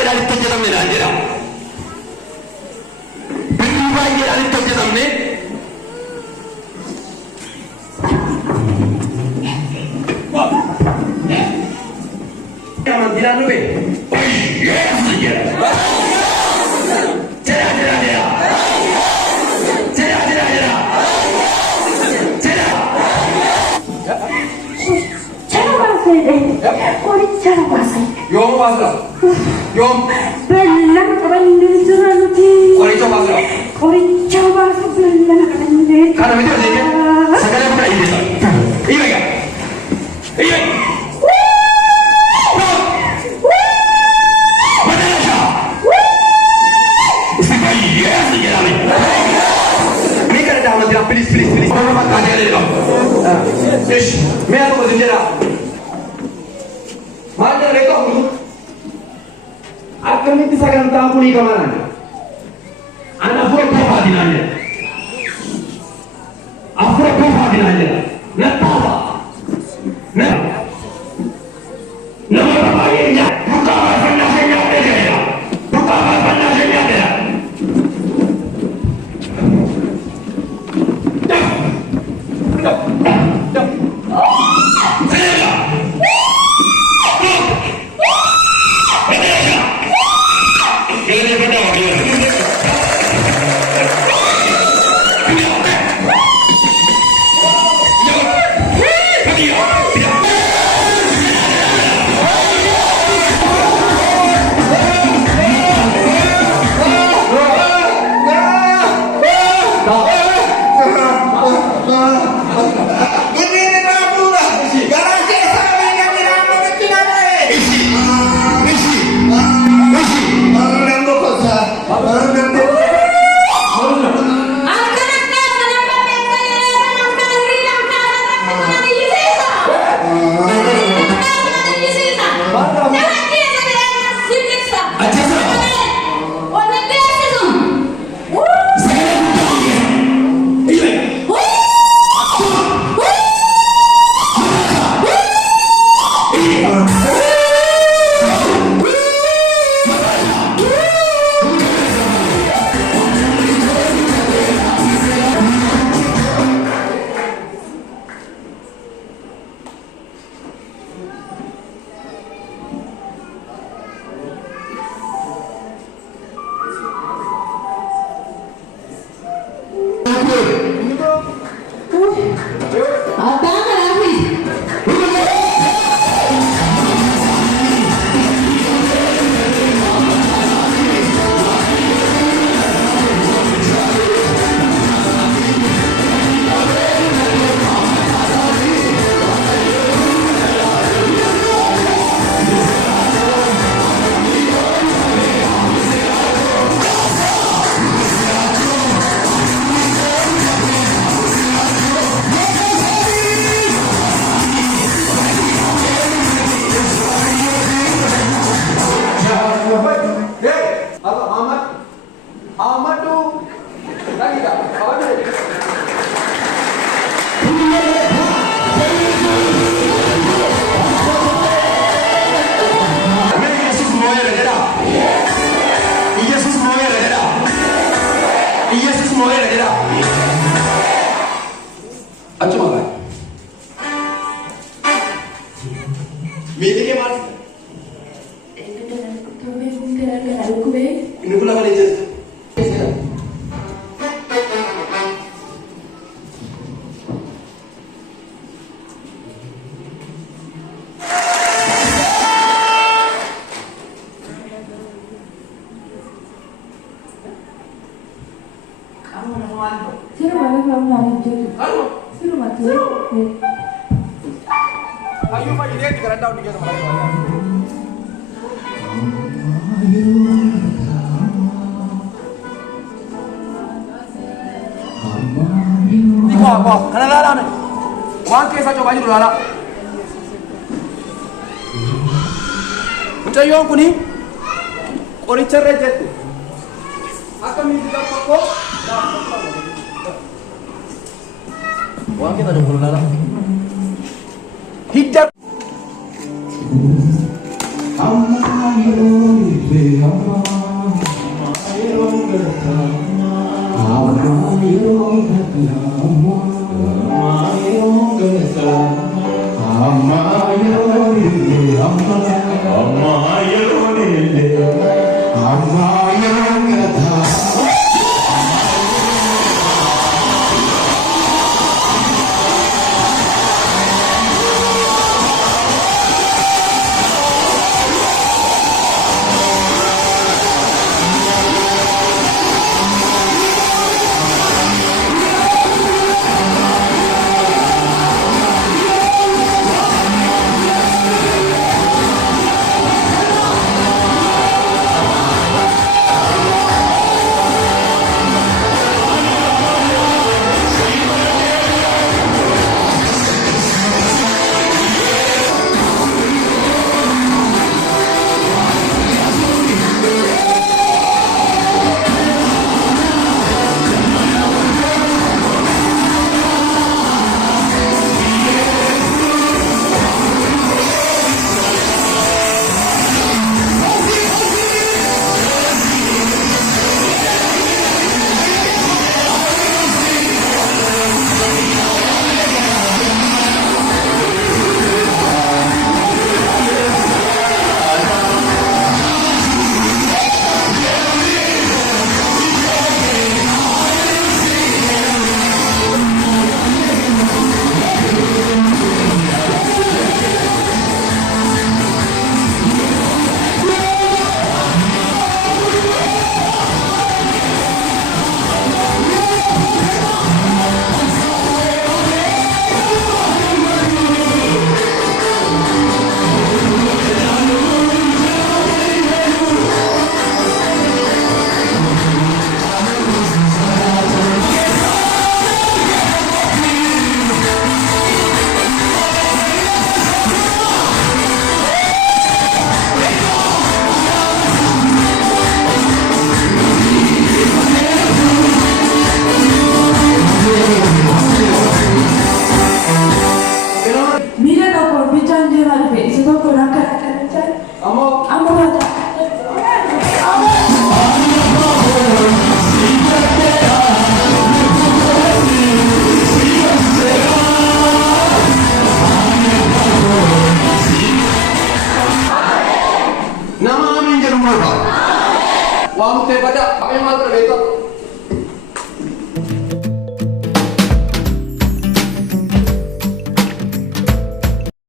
jedhanii itti hojjetamne naan jedha. Birrii baay'eedhaan itti hojjetamne amantiidhaan dhufe Yesuus jedha. Yoom baasudha? Yoom? Beellama qabannee jira nuti. Qoricha baasudha? Qoricha baasa beellama qabannee. Kana miti hojii sagalee fudhaa hiiteessa. Hiima egaa. Hiima. Madalashaa. Isin baay'ee asii jedhame. Ni kana daa amantiidhaan bilis. Nama fakkaatee galee jedhamu. Ish mee haa tokko isin jedhaa. Maal jedhamee qabu? Akkamitti sagantaa kunii qabanan? Ana afura koofaatinaan jedha. Afura koofaatinaan jedha. Nattaafa. Namoota baay'ee nyaata. Duukaa baafannaa ishee nyaatee jedha. Duukaa baafannaa ishee nyaatee jedha. Ayo Pak, ini di kerandau di sana. Ini kok, kana lala nih. Wan kesa coba aja dulu lala. Mucayo kuni, kori cerre jatuh. Akan minta pokok. Wan kita dulu lala. Hijab. ገታ